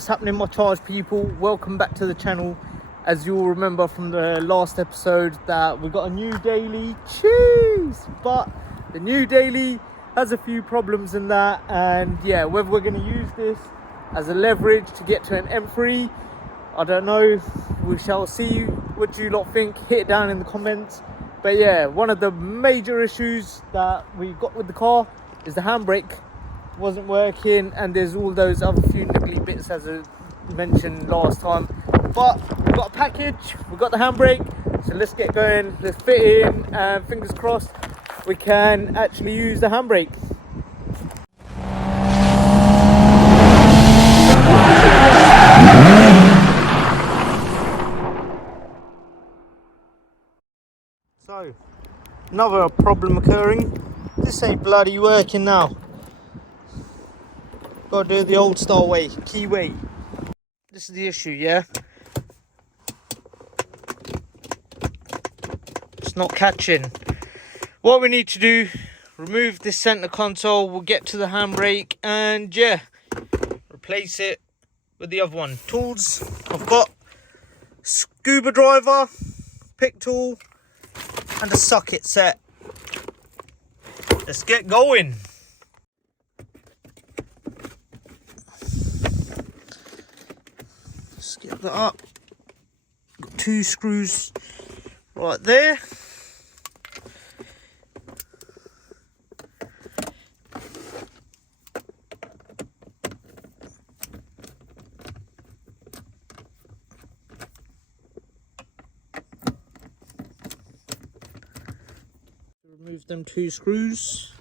What's happening, my charge people? Welcome back to the channel. As you'll remember from the last episode that we got a new daily, but the new daily has a few problems in that, and yeah, whether we're going to use this as a leverage to get to an M3, I don't know. We shall see. What do you lot think? Hit it down in the comments. But yeah, one of the major issues that we got with the car is the handbrake wasn't working, and there's all those other few niggly bits as I mentioned last time. But we've got a package, we've got the handbrake, so let's get going, let's fit it in, and fingers crossed we can actually use the handbrake. So, another problem occurring. This ain't bloody working now. Gotta do it the old style way, key way. This is the issue, yeah? It's not catching. What we need to do, remove this center console, we'll get to the handbrake, and yeah, replace it with the other one. Tools, I've got scuba driver, pick tool, and a socket set. Let's get going. Let's get that up. Got 2 screws right there. Remove them 2 screws.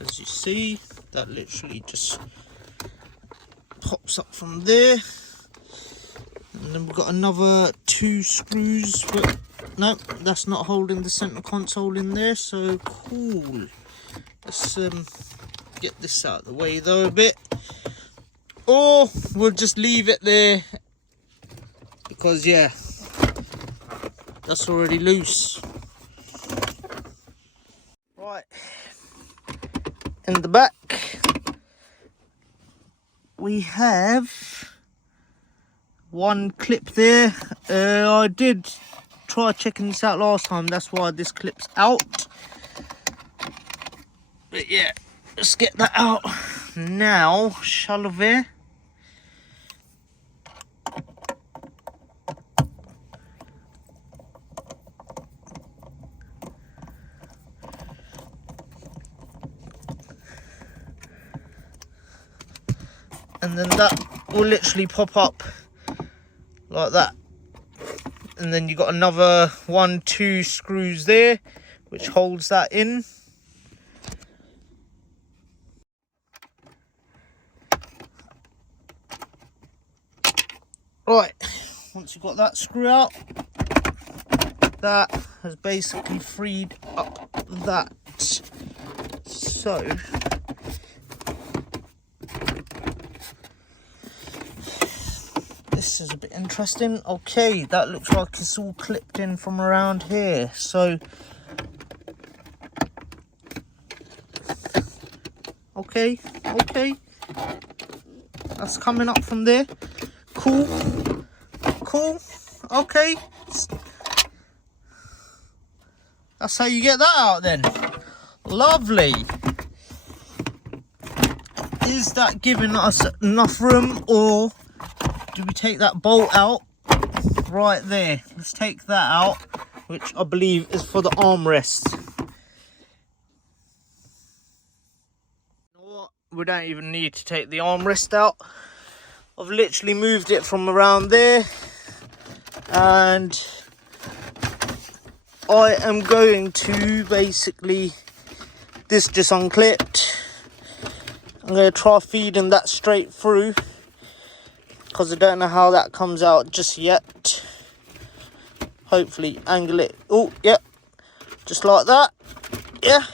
As you see, that literally just pops up from there. And then we've got another 2 screws, but no, that's not holding the center console in there, so cool. Let's get this out of the way though a bit, or we'll just leave it there because yeah, that's already loose. Right, in the back we have 1 clip there. I did try checking this out last time, that's why this clip's out. But yeah, let's get that out now, shall we? And then that will literally pop up like that, and then you got another 1, 2 screws there which holds that in. Right, once you've got that screw out, that has basically freed up that. So this is a bit interesting. Okay, that looks like it's all clipped in from around here. So, okay, that's coming up from there. Cool, okay. That's how you get that out then. Lovely. Is that giving us enough room, or do we take that bolt out right there? Let's take that out, which I believe is for the armrest. You know what? We don't even need to take the armrest out. I've literally moved it from around there, and I am going to basically, this just unclipped, I'm going to try feeding that straight through, because I don't know how that comes out just yet. Hopefully angle it. Oh, yep, just like that. Yeah,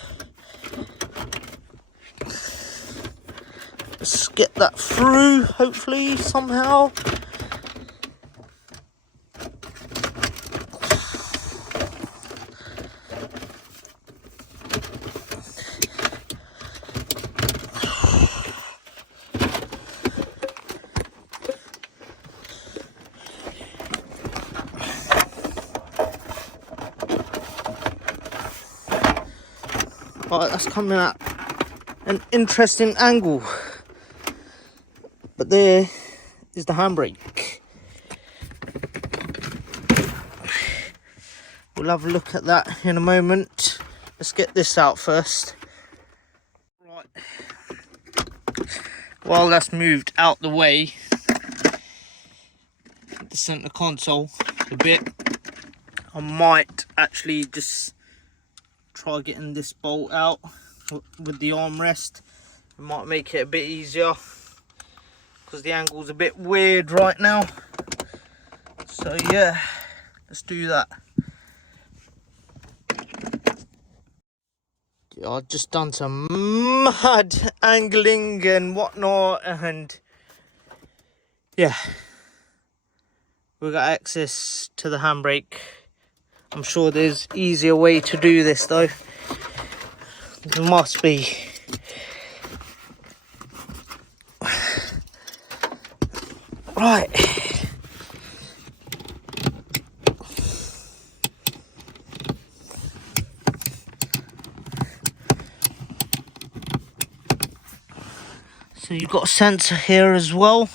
let's get that through, hopefully somehow. Right, that's coming at an interesting angle. But there is the handbrake. We'll have a look at that in a moment. Let's get this out first. Right. While that's moved out the way, the center console a bit, I might actually just try getting this bolt out with the armrest. It might make it a bit easier because the angle's a bit weird right now. So yeah, let's do that. Yeah, I've just done some mad angling and whatnot, and yeah, we got access to the handbrake. I'm sure there's easier way to do this though. There must be. Right. So you've got a sensor here as well,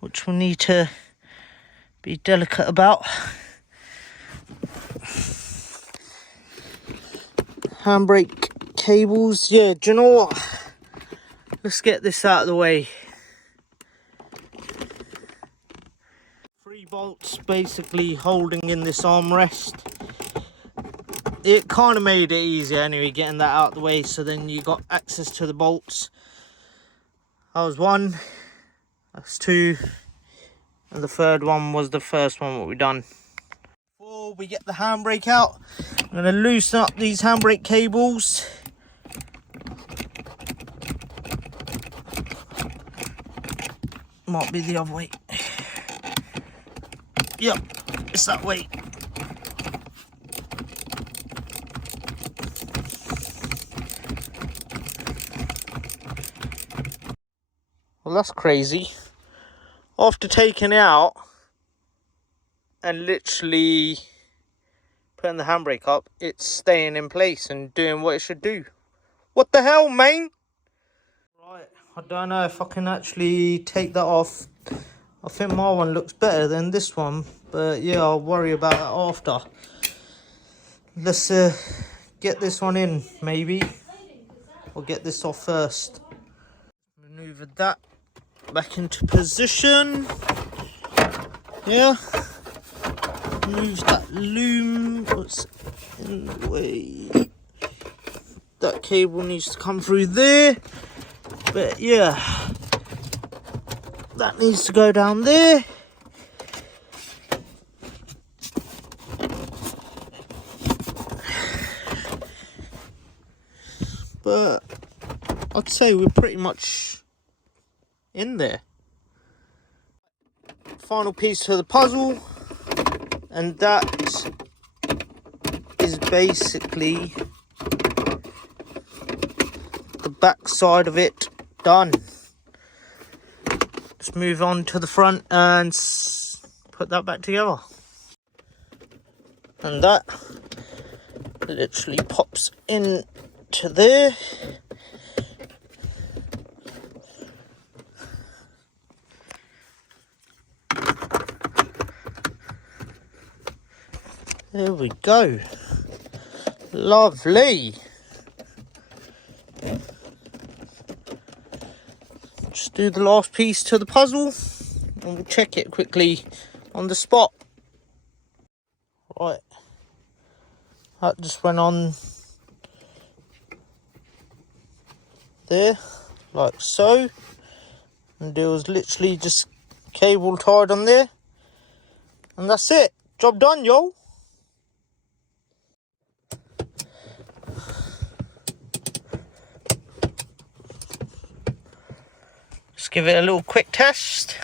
which we need to be delicate about. Handbrake cables, yeah, do you know what? Let's get this out of the way. 3 bolts basically holding in this armrest. It kind of made it easier anyway, getting that out of the way, so then you got access to the bolts. That was 1, that's 2, and the third one was the first one what we done. Before we get the handbrake out, I'm going to loosen up these handbrake cables. Might be the other way. Yep, it's that way. Well, that's crazy. After taking it out and literally putting the handbrake up, it's staying in place and doing what it should do. What the hell, man? Right, I don't know if I can actually take that off. I think my one looks better than this one, but yeah, I'll worry about that after. Let's get this one in, maybe. Or get this off first. Maneuver that back into position. Yeah. Move that loom. What's in the way? That cable needs to come through there. But yeah, that needs to go down there. But I'd say we're pretty much in there. Final piece to the puzzle, and that is basically the back side of it done. Let's move on to the front and put that back together. And that literally pops into there. There we go. Lovely. Just do the last piece to the puzzle and we'll check it quickly on the spot. Right. That just went on there, like so. And there was literally just cable tied on there. And that's it. Job done, yo. Let's give it a little quick test.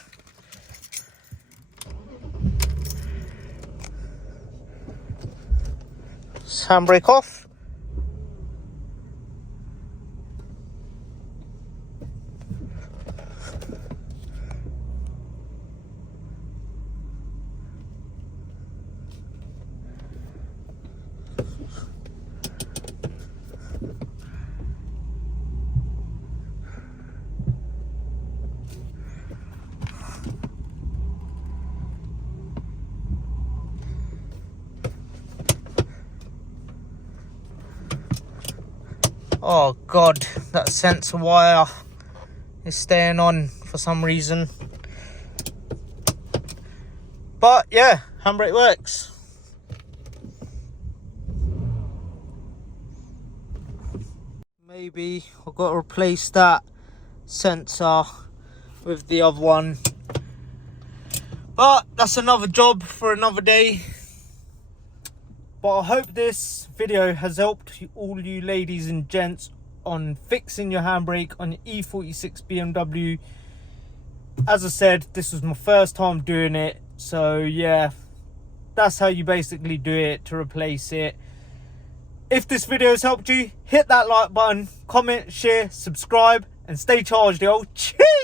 Handbrake off. Oh god, that sensor wire is staying on for some reason. But yeah, handbrake works. Maybe I've got to replace that sensor with the other one. But that's another job for another day. But I hope this video has helped all you ladies and gents on fixing your handbrake on your E46 BMW. As I said, this was my first time doing it. So yeah, that's how you basically do it to replace it. If this video has helped you, hit that like button, comment, share, subscribe, and stay charged, yo. Cheers!